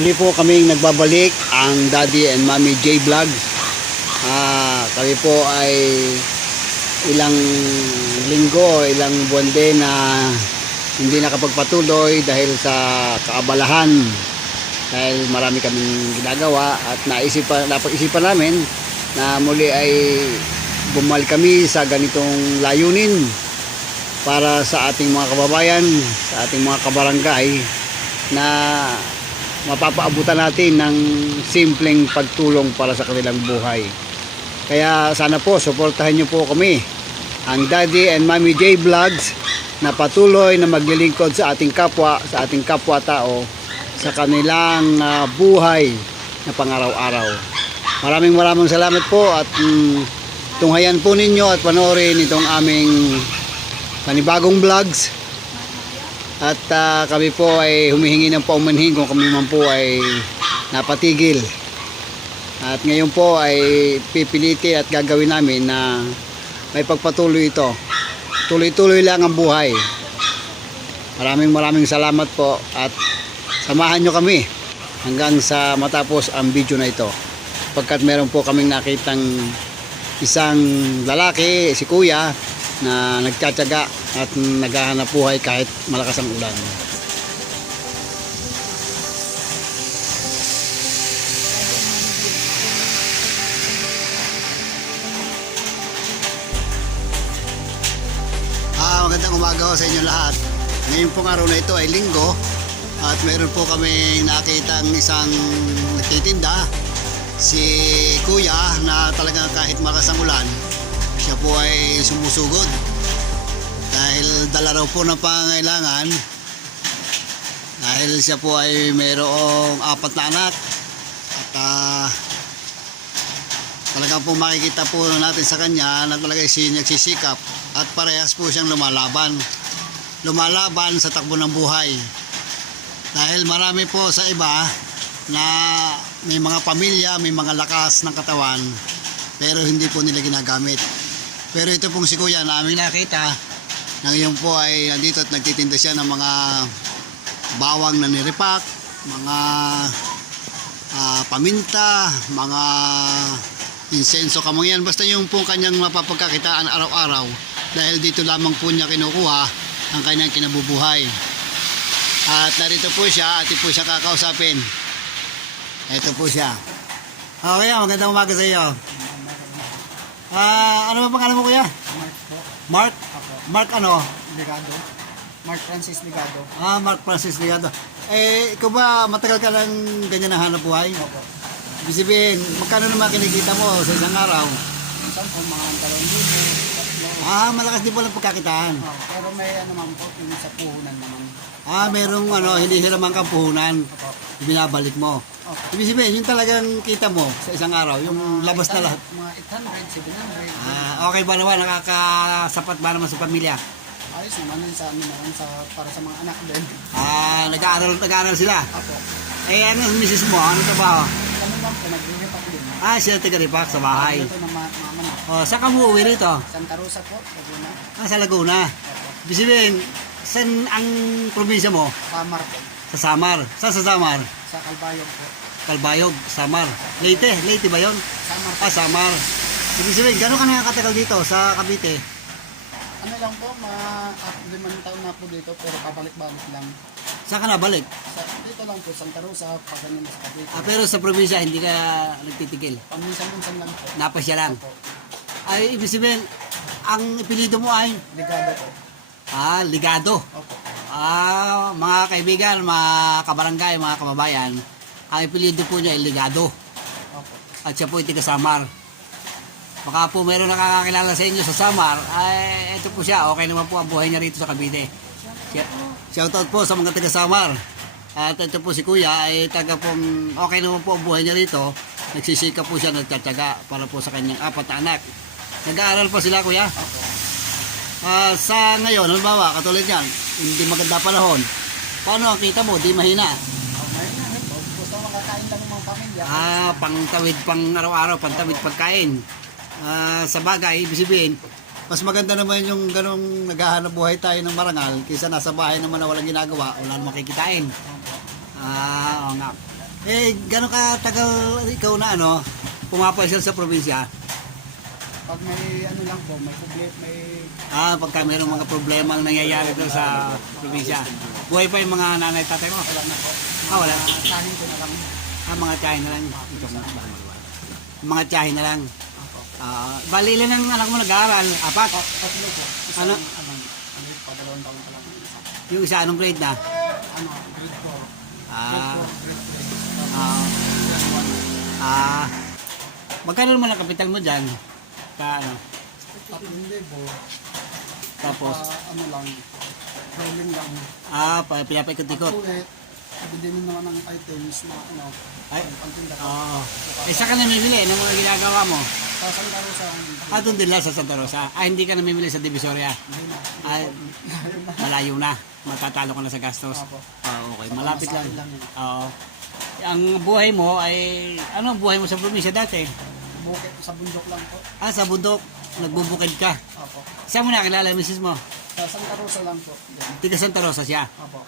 Muli po kaming nagbabalik ang Daddy and Mommy J Vlogs. Kami po ay ilang linggo, ilang buwan din na hindi nakapagpatuloy dahil sa kaabalahan. Dahil marami kaming ginagawa at napag-isipan namin na muli ay bumalik kami sa ganitong layunin para sa ating mga kababayan, sa ating mga kabarangay na mapapaabutan natin ng simpleng pagtulong para sa kanilang buhay. Kaya sana po suportahan niyo po kami, ang Daddy and Mommy J Vlogs, na patuloy na maglilingkod sa ating kapwa, sa ating kapwa-tao, sa kanilang buhay na pang-araw-araw. Maraming salamat po at tunghayan po ninyo at panoorin itong aming panibagong vlogs. At kami po ay humihingi ng paumanhin kung kami man po ay napatigil. At ngayon po ay pipilitin at gagawin namin na may pagpatuloy ito. Tuloy-tuloy lang ang buhay. Maraming salamat po at samahan nyo kami hanggang sa matapos ang video na ito. Pagkat meron po kaming nakitang isang lalaki, si Kuya, na nagtsatsaga at naghahanap buhay kahit malakas ang ulan. Magandang umaga sa inyo lahat. Ngayon pong araw na ito ay linggo at meron po kami nakitang isang nagtitinda, si Kuya, na talagang kahit malakas ang ulan, siya po ay sumusugod dahil dala raw po ng pangailangan, dahil siya po ay mayroong 4 na anak at talagang po makikita po natin sa kanya na talaga siya nagsisikap at parehas po siyang lumalaban sa takbo ng buhay. Dahil marami po sa iba na may mga pamilya, may mga lakas ng katawan, pero hindi po nila ginagamit. Pero ito pong si Kuya na aming nakita na ngayon po ay nandito at nagtitinda siya ng mga bawang na niripak, mga paminta, mga insenso, kamangyan, basta yung pong kanyang mapapagkakitaan araw-araw, dahil dito lamang po niya kinukuha ang kanyang kinabubuhay. At narito po siya, at po siya kakausapin. Ito po siya. Okay, magandang umaga sa iyo. Ano ba pangalan mo, Kuya? Mark po. Mark? Ako. Mark ano? Ligado. Mark Francis Ligado. Mark Francis Ligado. Ikaw ba matagal ka lang ganyan ang hanap buhay? Opo. Ibig sabihin, magkano naman kinikita mo sa isang araw? Minsan po mga 2,000, 3,000. Malakas din po lang pagkakitaan. Pero may naman po, yung sa puhunan naman. Merong hinihiramang kang puhunan, Opo. binabalik mo. Opo. Ibig sabihin, yung talagang kita mo sa isang araw, yung labas na lahat. Mga 800, 700. Okay ba naman? Nakakasapat ba naman sa pamilya? Ayos naman yun sa, para sa mga anak din. Nag-aaral sila. Opo. Ano ang misis mo? Ano trabaho? Kami lang po, nag-repack din. Siya taga-repack sa bahay. Ito ng mama na. Saan ka mo uwi rito? Santa Rosa po, Laguna. Sa Laguna. Opo. Ibig sabihin, saan ang probinsya mo? Pamar po. Sa Samar. Saan sa Samar? Sa Calbayog po. Kalbayog, Samar. Leyte ba yun? Samar po. Samar. Ibig sabihin, gano'n ka nakakatagal dito sa Cavite? Ano lang po, 5 taon na po dito, pero pabalik-balik lang. Saan ka nabalik? Dito lang po, Santa Rosa, pag ganyan sa Cavite. Pero sa probinsya, hindi ka nagtitigil. Paminsan-minsan lang po. Napasya lang. Opo. Ibig sabihin, ang ipilido mo ay? Ligado po. Ligado. Opo. Mga kaibigan, mga kabarangay, mga kababayan, ang ipilido po niya ay Ligado. Opo. At siya po ay taga Samar. Baka po meron nakakakilala sa inyo sa Samar, ito po siya, okay naman po ang buhay niya rito sa Cavite. Shoutout po sa mga taga Samar. At ito po si Kuya, ay okay naman po ang buhay niya rito. Nagsisikap po siya, nagtsatsaga para po sa kanyang 4 na anak. Nag-aaral pa sila, Kuya? Opo. Sa ngayon, halimbawa, katulad yan, hindi maganda panahon. Paano ang kita mo? Di mahina. Gusto makakain lang ng mga pamilya. Pangtawid pang araw-araw, pangtawid pagkain. Sa bagay, ibig sabihin, mas maganda naman yung ganong naghahanap buhay tayo ng marangal kaysa nasa bahay naman na walang ginagawa, wala namang makikitain. Oo nga. Gano'n katagal ikaw na pumapasyal sa probinsya? Pag may ano lang po, may problema, may Pagka mayroong mga problema ang nangyayari doon sa probinsya. Buhay pa yung mga nanay tatay mo? wala na po. Wala. Kanin ko na lang. Mga tiyahin na lang. Mga tiyahin na lang. Ako. Bali, ilan ang anak mo nag-aaral? 4? Tatlo po. Isang, Ano? padalawang taon pa lang. Isa. Yung isa, anong grade na? Grade 4. Ah, Grade 3. ah, Grade 1. magkano naman ang kapital mo dyan? Hindi po. Tapos, Ano lang. Rolling lang. pinapaikot-ikot. Ulit. Bibili naman ng items na Ay, pangtinda ko. saan ka namimili ng mga ginagawa mo? Sa Santa Rosa. Doon din lang sa Santa Rosa. Hindi ka namimili sa Divisoria. Hindi na. Ay, malayo na. Matatalo ka na sa gastos. Apo. Okay, malapit lang. Masakit lang yun. Oo. Ang buhay mo ay, ano ang buhay mo sa probinsya dati? Bukit sa bundok lang po. Sa bundok, nagbubukid ka. Apo. Saan mo nakilala yung misis mo? Sa Santa Rosa lang po. Yan. Tiga Santa Rosa siya. Apo.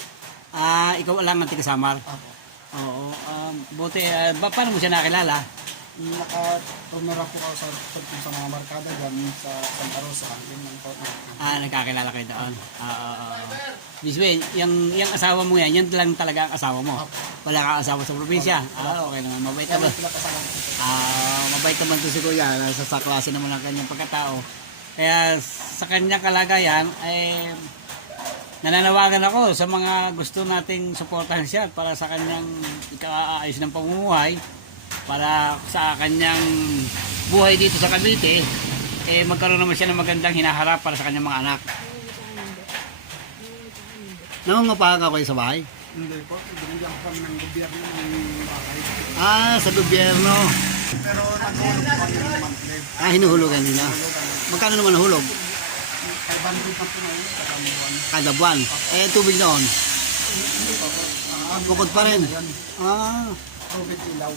Ikaw lang ang tiga Samar. Apo. Oo. Buti, paano mo siya nakilala? Nakatumira po ako sa mga barkada dyan sa Santa Rosa. Yun lang po. Nagkakilala kayo doon. Biswin, yung asawa mo yan lang talaga ang asawa mo. Wala kang asawa sa probinsya. Okay naman, mabait ka ba? Mabait naman to si Kuya. Sa klase naman ang kanyang pagkatao. Kaya sa kanyang kalagayan, nananawagan ako sa mga gusto nating suportahan siya para sa kanyang ikaayos ng pamumuhay, para sa kanyang buhay dito sa Cavite, magkaroon naman siya ng magandang hinaharap para sa kanyang mga anak. Nangungupahan ka kayo sa bahay? Hindi po. Binigyan ko kami ng gobyerno ng bahay. Sa gobyerno. Pero nagulog po kami ng monthly. Hinuhulugan nila. Magkano naman nahulog? 500 na po na yun sa kamuan. Kada buwan. Tubig noon. Hindi po po. Bukod pa rin. Yan. Tubig ilaw.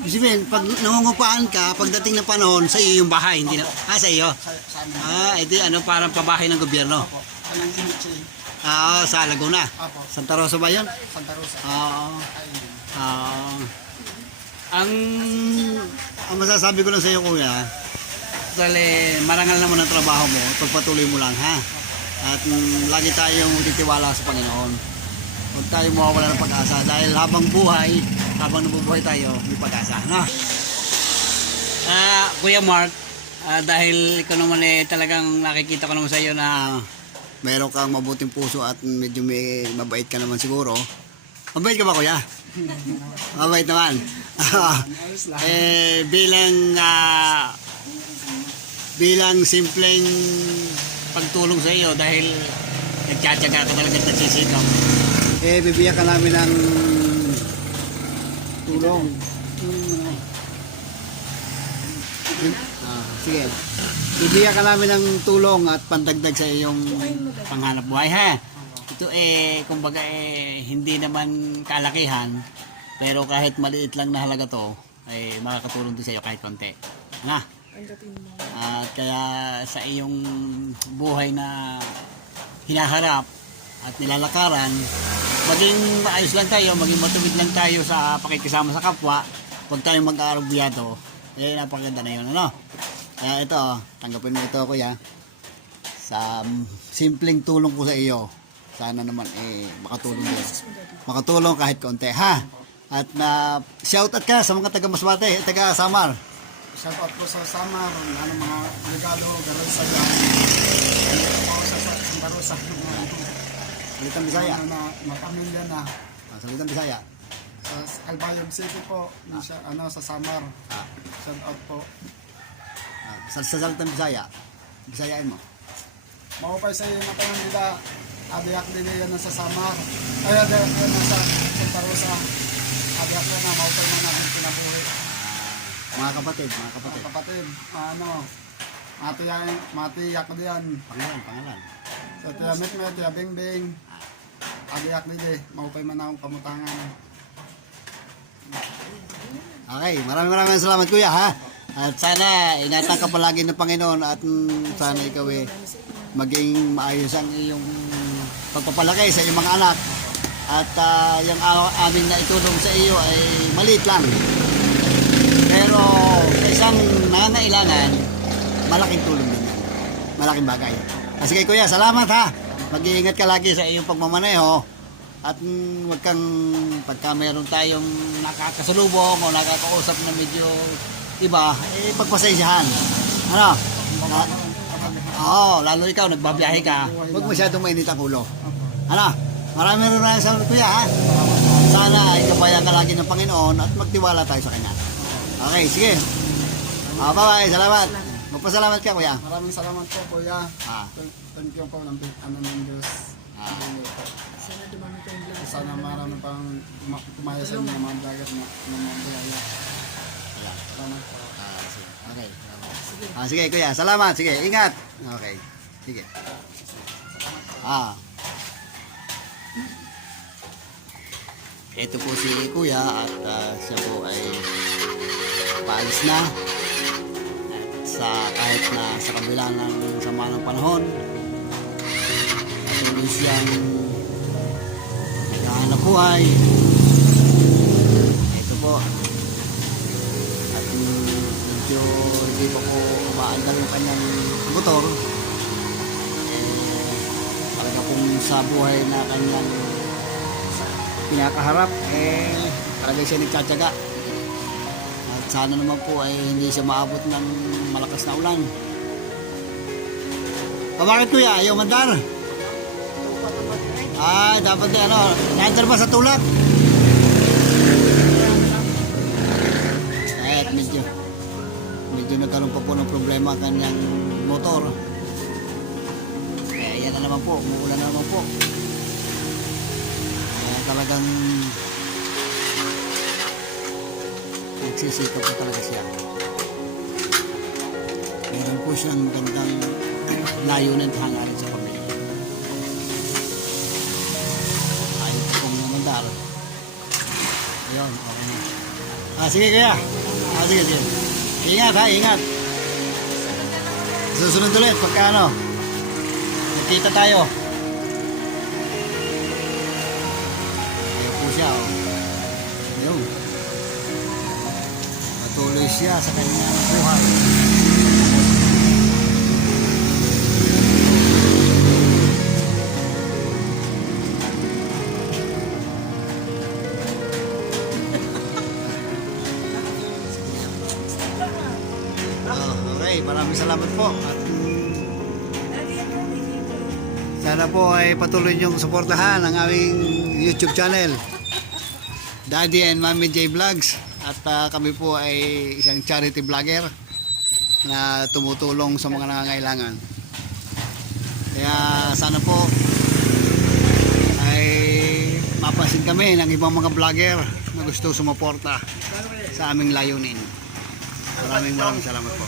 Ibig pag nangungupahan ka, pagdating ng panahon, sa iyo yung bahay, hindi na, sa iyo. Sa amin. Ito parang pabahay ng gobyerno. Apo. Anong Inichi. Sa Laguna. Apo. Santa Rosa ba yun? Santa Rosa. Ang Ayun. ang masasabi ko lang sa iyo, Kuya, marangal naman ang trabaho mo, pagpatuloy mo lang, ha? At lagi tayong titiwala sa Panginoon. Huwag tayong mawawala ng pag-asa dahil habang nabubuhay tayo, may pag-asa, no? Kuya Mark, dahil ikaw naman talagang nakikita ko naman sa iyo na meron kang mabuting puso at medyo may mabait ka naman siguro. Mabait ka ba, Kuya? Mabait naman. Ayos lang. Bilang simpleng pagtulong sa iyo dahil nagtsatsaga ka talaga at nagsisikap. Bibigyan ka namin ng tulong. Sige. Bibigyan ka namin ng tulong at pandagdag sa iyong panghanap buhay, ha? Ito kumbaga hindi naman kalakihan, pero kahit maliit lang na halaga to, makakatulong din sa iyo kahit konti. Na? At kaya sa iyong buhay na hinaharap at nilalakaran, maging maayos lang tayo, maging matuwid lang tayo sa pakikisama sa kapwa, huwag tayong mag-aarubyado, napakaganda na yun, ano? Kaya ito, tanggapin mo ito, Kuya, sa simpleng tulong ko sa iyo. Sana naman makatulong din. Makatulong kahit konti, ha? At shoutout ka sa mga taga Masbate, taga Samar. Shout out po sa Samar, mga regalo, garal sa yan. Sa Santa Rosa. Salitang Bisaya. Mapamilya na. Salitang Bisaya. Sa Albayog City po, sa Samar. Shout out po. Sa Salitang Bisaya. Bisayain mo. Maupay sa iyo matalang nila. Adiak nila yan sa Samar. Ay, adiak na sa Santa Rosa. Adiak na maupay na namin pinabuhi. Mga kapatid. Mga kapatid, matiyak na diyan. Pangalan. So, tiya Mitmet, tiya Bingbing. Adiak nila, maupay man akong kamutangan. Okay, maraming salamat, Kuya, ha? At sana ingatan ka palagi ng Panginoon at sana ikaw maging maayos ang iyong pagpapalaki sa iyong mga anak At yung aming naitulong sa iyo ay maliit lang. Pero sa isang nangangailangan, malaking tulong din yan. Malaking bagay. Sige kuya, salamat ha. Mag-iingat ka lagi sa iyong pagmamaneho. At wag kang, pagka mayroon tayong nakakasalubong o nakakausap na medyo iba, pagpasensyahan. Ano? Oo, lalo ikaw, nagbabiyahe ka. Huwag masyadong mainit ang ulo. Ano? Maraming salamat kuya ha. Sana ay gabayan ka lagi ng Panginoon at magtiwala tayo sa Kanya. Okay, sige. Bye-bye, salamat. Magpasalamat ka kuya. Maraming salamat po kuya. Ah. Thank you po ng ng Diyos. Sana dumami ko yung vlog. Sana marami pang kumaya sa inyo ng mga vlogger na mga biyaya. Ayan. Salamat po. Sige. Okay. Sige kuya, salamat. Sige, ingat. Okay. Sige. Ito po si kuya at siya po ay paalis na. At kahit na sa kabila ng sama ng panahon, patuloy siyang naghahanap buhay. Ito po. At medyo hindi pa po umaandar yung kanyang motor. Talaga pong sa buhay na kanyang pinakaharap, talaga siya nagtsatsaga. At sana naman po ay hindi siya maabot ng malakas na ulan. Bakit kuya? Ayaw mandar? Dapat na ano, naandar ba sa tulak? At medyo nagkaroon pa po ng problema kanyang motor. Kaya yan na naman po, umuulan na naman po. Kaya talagang nagsisika po talaga siya. Meron po siyang magandang layunin hangarin sa pamilya. Ayaw po pong mandar. Ayun, okay na. Sige kaya. Sige. Ingat ha, ingat. Susunod ulit pagka ano, magkita tayo. Ayaw po siya. Ayun. Patuloy siya sa kanyang buhay. Okay, maraming salamat po. At sana po ay patuloy niyong suportahan ang aming YouTube channel, Daddy and Mommy J Vlogs. At kami po ay isang charity vlogger na tumutulong sa mga nangangailangan. Kaya sana po ay mapasin kami ng ibang mga vlogger na gusto sumuporta sa aming layunin. Maraming salamat po.